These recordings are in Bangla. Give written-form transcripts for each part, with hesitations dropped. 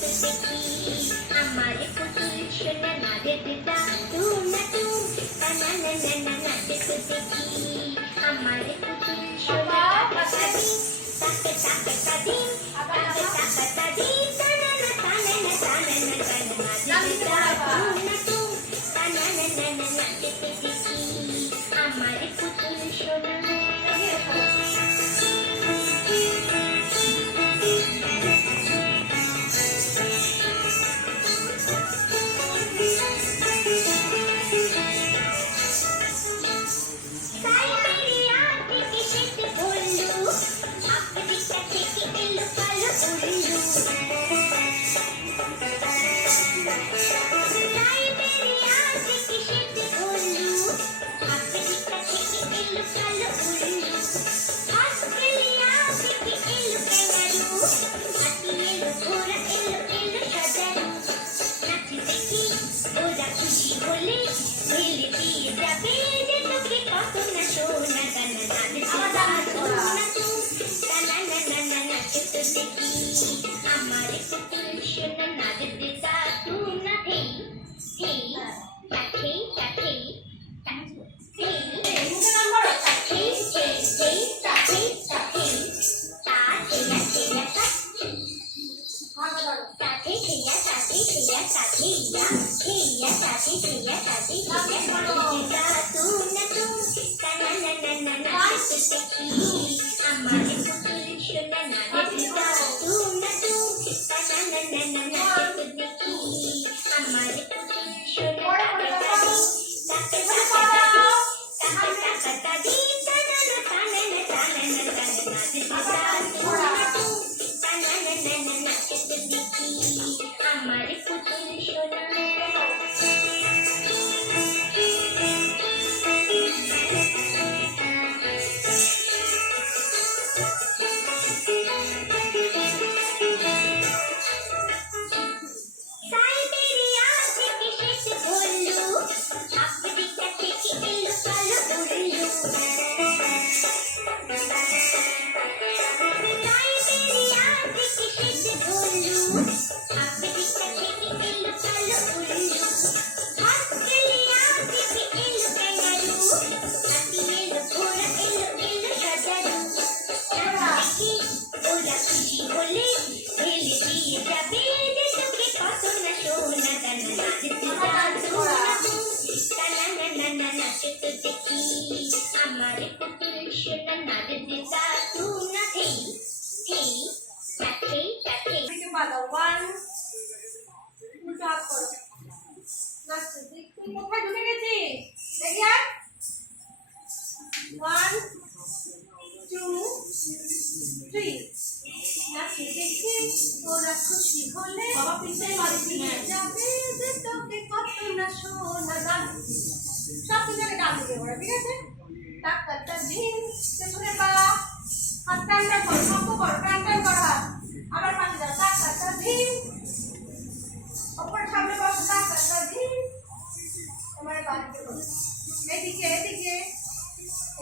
हमारे पुतुल सोना नाचे दिता तू ना तू ना ना ना ना नाचे तो देखी हमारे पुतुल सोना नाचे ताके ताके तादी ताके ताके तादी तना ना ताने ना ताने ना ताने नाचे दिता तू ना तू ना ना ना ना नाचे तो देखी हमारे पुतुल सोना हमारे पुतुल सोना नाचे दिता तू ना थे थे ताथे ताथे ताथे ताथे थे ताथे ताथे ताथे या ताथे या ताथे या ताथे या ताथे या ताथे दिता तू ना तू ना ना ना ना नाचे तो देखी हमारे पुतुल सोना नाचे दिता तू ना तू ना ना ना ना नाचे तो देखी हमारे पुतुल सोना ताके ताके ताके तादी तना ना ताने ना ताने ना ताने नाचे दिता तू ना तू ना ना ना ना नाचे तो देखी हमारे पुतुल सोना हमारे पुतुल सोना नाचे दिता तू ना थे थे ताथे ताथे one উল্টা করো নাচতে দেখি কোথায় ঢুকে গেছি দেখি আর 1 2 3 নাচতে দেখি ওরা খুশি হলে বাবা পিছে মারিছি যাবে যে তোকে কত না সোনা গান সব কিছু ডাল দিবে ওরা ঠিক আছে টাক টাক টাক দিন পেছনে পা হাত টানটা করো সব করো টান টান করো আবার পাশে দাও টাক টাক টাক দিন ওপর সামনে বসো টাক টাক টাক দিন তোমার বাড়িতে করো এদিকে এদিকে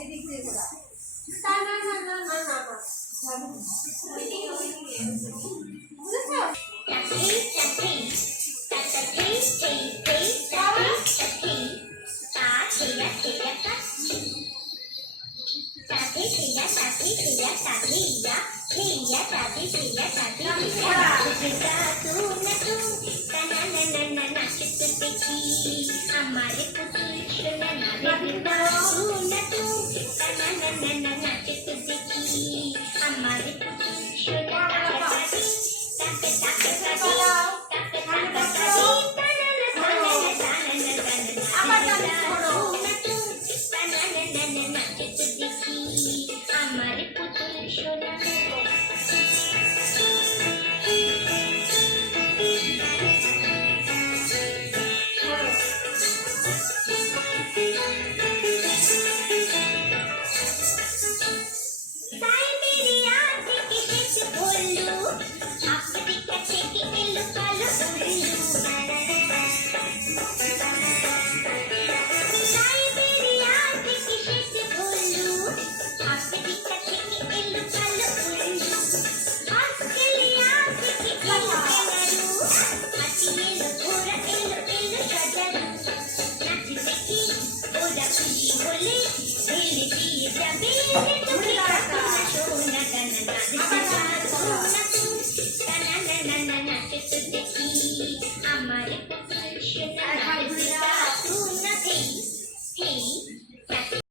এদিকে করা না না না না না না না ওইদিকে ওইদিকে বুঝেছো ताथे ताथे ताथे थे थे ताथे ताथे या ताथे या ताथे या ताथे या ताथे दिता तू ना तू ना ना ना ना नाचे तो देखी हमारे पुतुल सोना नाचे दिता तू ना तू ना ना ना ना नाचे तो देखी हमारे पुतुल सोना ताके ताके ताके ताके ताके ताने ना ताने ना ताने ना ताने আবার টান করো ना ना ना ना नाचे तो देखी हमारे पुतुल सोना साई मेरी आँखें হাতি এলো ঘোড়া এলো এলো সাজানো নাচবে কি ওরা খুশি হলে ঢেলে দিয়ে যাবে